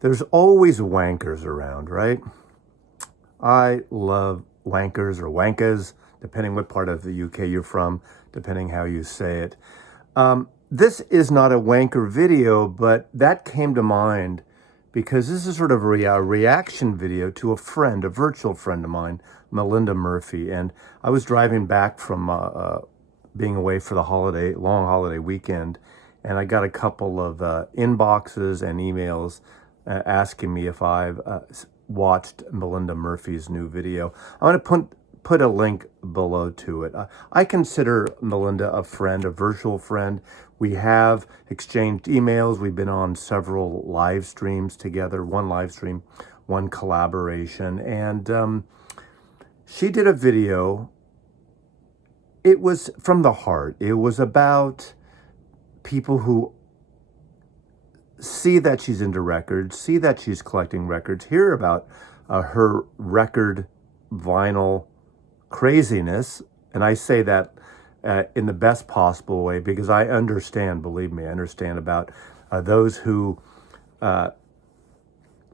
There's always wankers around, right? I love wankers or wankas, depending what part of the UK you're from, depending how you say it. This is not a wanker video, but that came to mind because this is sort of a reaction video to a friend, a virtual friend of mine, Melinda Murphy. And I was driving back from being away for the long holiday weekend, and I got a couple of inboxes and emails asking me if I've watched Melinda Murphy's new video. I'm going to put a link below to it. I consider Melinda a friend, a virtual friend. We have exchanged emails. We've been on several live streams together, one live stream, one collaboration. And she did a video. It was from the heart. It was about people who see that she's into records, see that she's collecting records, hear about her record vinyl craziness. And I say that in the best possible way because I understand, believe me, I understand about those who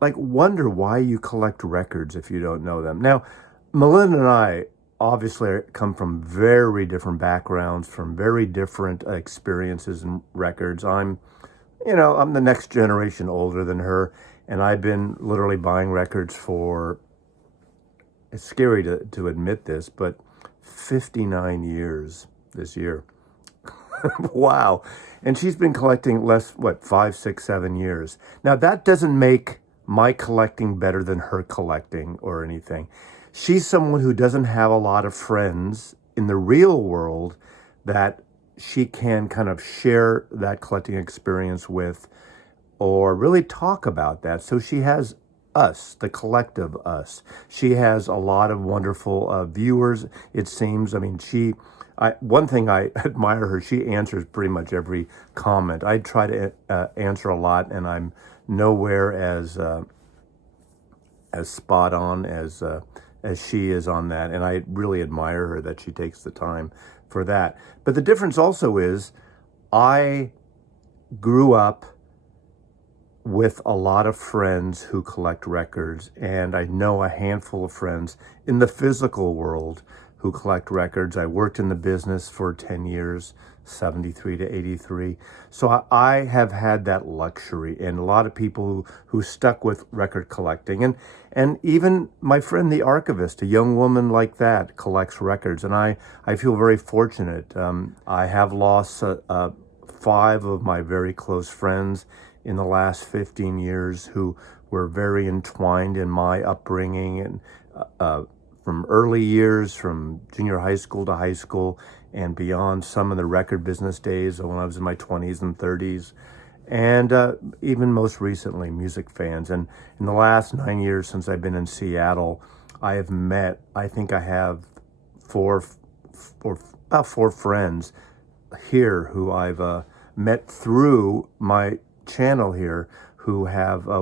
wonder why you collect records if you don't know them. Now, Melinda and I obviously come from very different backgrounds, from very different experiences and records. I'm the next generation older than her, and I've been literally buying records for, it's scary to admit this, but 59 years this year. Wow. And she's been collecting 5, 6, 7 years. Now, that doesn't make my collecting better than her collecting or anything. She's someone who doesn't have a lot of friends in the real world that she can kind of share that collecting experience with or really talk about that. So she has us, the collective us. She has a lot of wonderful viewers, it seems. I mean, one thing I admire her, she answers pretty much every comment. I try to answer a lot, and I'm nowhere as spot on as she is on that. And I really admire her that she takes the time for that. But the difference also is I grew up with a lot of friends who collect records, and I know a handful of friends in the physical world who collect records. I worked in the business for 10 years, 73 to 83. So I have had that luxury, and a lot of people who stuck with record collecting. And even my friend, the archivist, a young woman like that, collects records. And I feel very fortunate. I have lost 5 of my very close friends in the last 15 years who were very entwined in my upbringing, and from early years, from junior high school to high school and beyond, some of the record business days when I was in my 20s and 30s, and even most recently, music fans. And in the last 9 years since I've been in Seattle, I have met, I think I have about four friends here who I've met through my channel here, who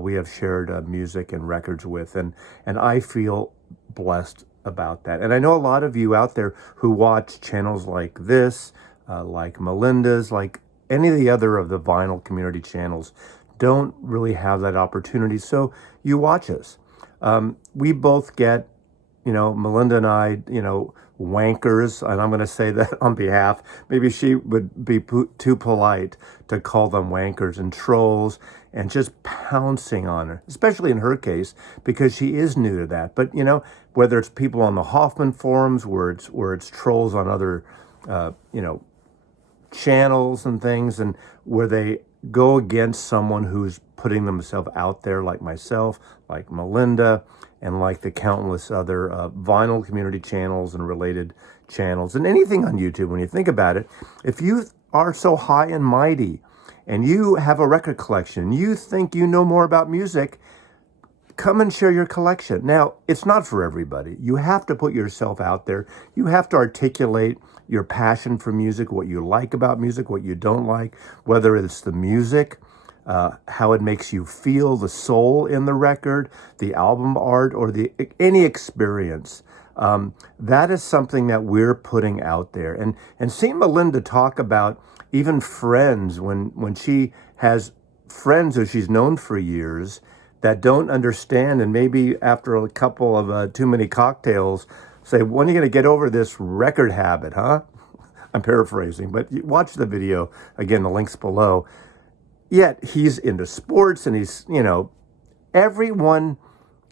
we have shared music and records with, and I feel blessed about that. And I know a lot of you out there who watch channels like this, like Melinda's, like any of the other of the vinyl community channels, don't really have that opportunity. So you watch us. We both get, Melinda and I, wankers, and I'm going to say that on behalf, maybe she would be too polite to call them wankers, and trolls, and just pouncing on her, especially in her case, because she is new to that. But, whether it's people on the Hoffman forums, where it's trolls on other, channels and things, and where they go against someone who's putting themselves out there, like myself, like Melinda, and like the countless other vinyl community channels and related channels, and anything on YouTube. When you think about it, if you are so high and mighty and you have a record collection, you think you know more about music, come and share your collection. Now, it's not for everybody. You have to put yourself out there. You have to articulate your passion for music, what you like about music, what you don't like, whether it's the music, how it makes you feel, the soul in the record, the album art, or any experience. That is something that we're putting out there. And seeing Melinda talk about even friends, when she has friends who she's known for years, that don't understand, and maybe after a couple of too many cocktails, say, when are you going to get over this record habit, huh? I'm paraphrasing, but watch the video. Again, the link's below. Yet he's into sports, and he's, everyone,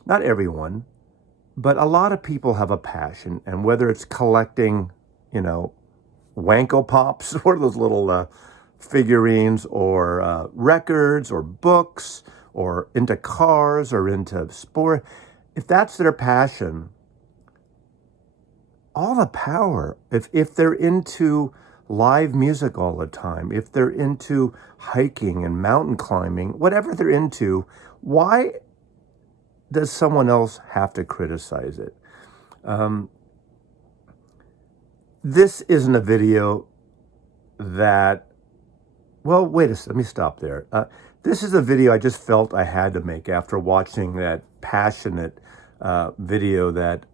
not everyone, but a lot of people have a passion. And whether it's collecting, Wanko Pops, what are those little figurines, or records, or books, or into cars, or into sport, if that's their passion, all the power. If they're into live music all the time, if they're into hiking and mountain climbing, whatever they're into, why does someone else have to criticize it? This isn't a video that, well, wait a second, let me stop there. This is a video I just felt I had to make after watching that passionate video that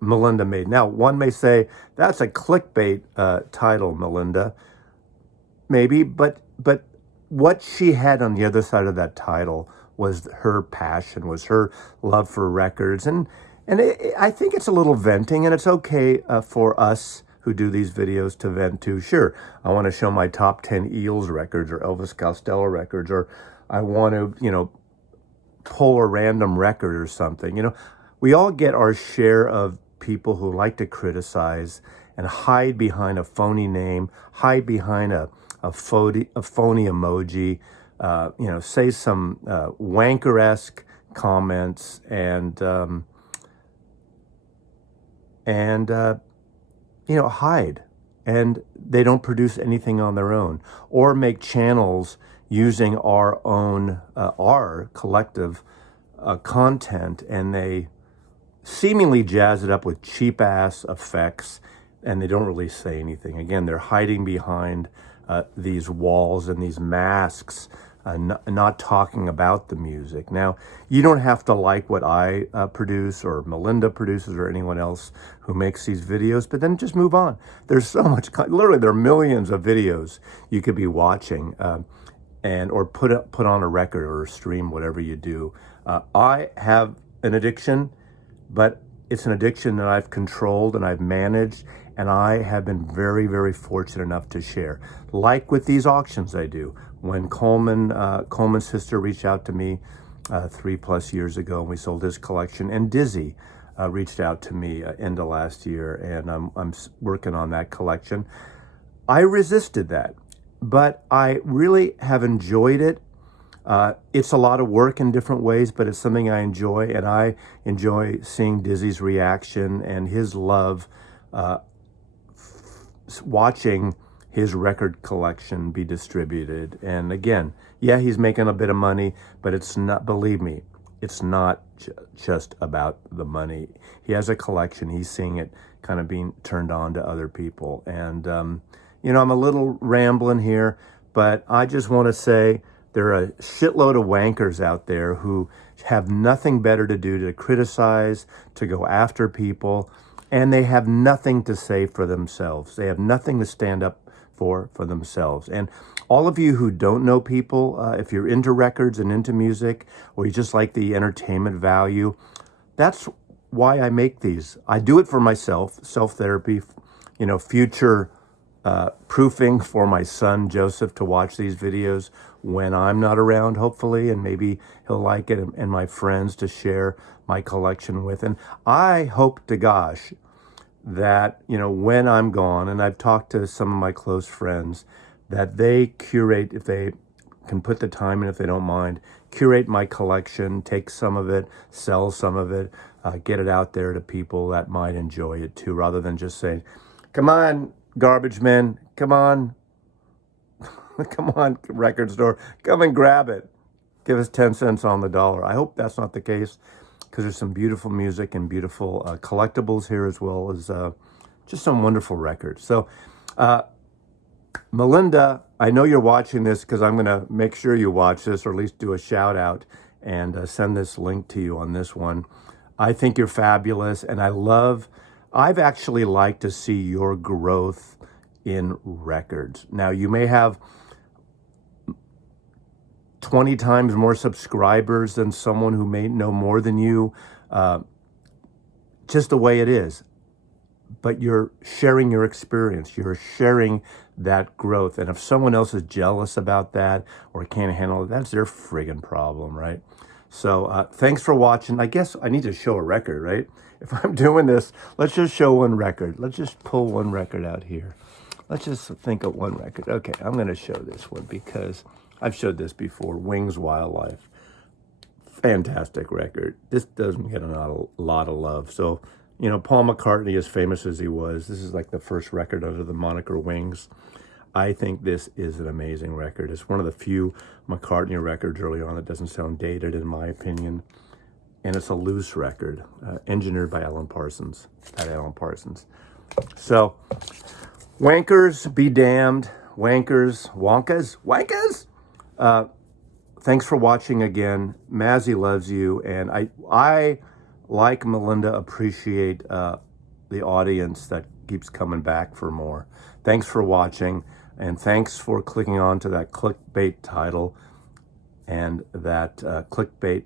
Melinda made. Now, one may say, that's a clickbait title, Melinda. Maybe, but what she had on the other side of that title was her passion, was her love for records. And I think it's a little venting, and it's okay for us who do these videos to vent too. Sure, I want to show my top 10 Eels records or Elvis Costello records, or I want to, pull a random record or something. We all get our share of people who like to criticize and hide behind a phony name, hide behind a phony emoji, say some wanker-esque comments, and hide. And they don't produce anything on their own, or make channels using our own, our collective content, and they seemingly jazz it up with cheap-ass effects, and they don't really say anything. Again, they're hiding behind these walls and these masks, not talking about the music. Now, you don't have to like what I produce, or Melinda produces, or anyone else who makes these videos, but then just move on. There's so much, literally, there are millions of videos you could be watching, or put on a record or stream, whatever you do. I have an addiction, but it's an addiction that I've controlled and I've managed, and I have been very, very fortunate enough to share. Like with these auctions I do. When Coleman's sister reached out to me 3+ years ago, and we sold his collection, and Dizzy reached out to me end of last year, and I'm working on that collection. I resisted that, but I really have enjoyed it. It's a lot of work in different ways, but it's something I enjoy, and I enjoy seeing Dizzy's reaction and his love, watching his record collection be distributed. And again, yeah, he's making a bit of money, but it's not, believe me, it's not just about the money. He has a collection. He's seeing it kind of being turned on to other people. And, I'm a little rambling here, but I just want to say, there are a shitload of wankers out there who have nothing better to do to criticize, to go after people, and they have nothing to say for themselves. They have nothing to stand up for themselves. And all of you who don't know people, if you're into records and into music, or you just like the entertainment value, that's why I make these. I do it for myself, self-therapy, future proofing for my son Joseph to watch these videos when I'm not around, hopefully, and maybe he'll like it, and my friends to share my collection with. And I hope to gosh that, when I'm gone, and I've talked to some of my close friends, that they curate, if they can put the time in, if they don't mind, curate my collection, take some of it, sell some of it, get it out there to people that might enjoy it too, rather than just saying, come on, garbage men, come on, come on, record store, come and grab it. Give us 10 cents on the dollar. I hope that's not the case, because there's some beautiful music and beautiful collectibles here, as well as just some wonderful records. So, Melinda, I know you're watching this, because I'm going to make sure you watch this, or at least do a shout out and send this link to you on this one. I think you're fabulous, and I've actually liked to see your growth in records. Now, you may have 20 times more subscribers than someone who may know more than you. Just the way it is. But you're sharing your experience. You're sharing that growth. And if someone else is jealous about that or can't handle it, that's their friggin' problem, right? So thanks for watching. I guess I need to show a record, right? If I'm doing this, let's just show one record. Let's just pull one record out here. Let's just think of one record. Okay, I'm going to show this one because I've showed this before. Wings Wildlife. Fantastic record. This doesn't get a lot of love. So, you know, Paul McCartney, as famous as he was, this is like the first record under the moniker Wings. I think this is an amazing record. It's one of the few McCartney records early on that doesn't sound dated, in my opinion. And it's a loose record, engineered by Alan Parsons, at Alan Parsons. So, Wankers, be damned. Wankers. Thanks for watching again. Mazzy loves you, and I like Melinda, appreciate the audience that keeps coming back for more. Thanks for watching, and thanks for clicking on to that clickbait title and that clickbait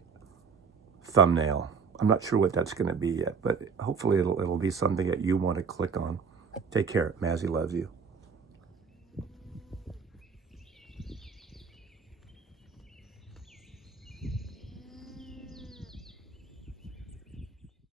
thumbnail. I'm not sure what that's going to be yet, but hopefully it'll be something that you want to click on. Take care. Mazzy loves you.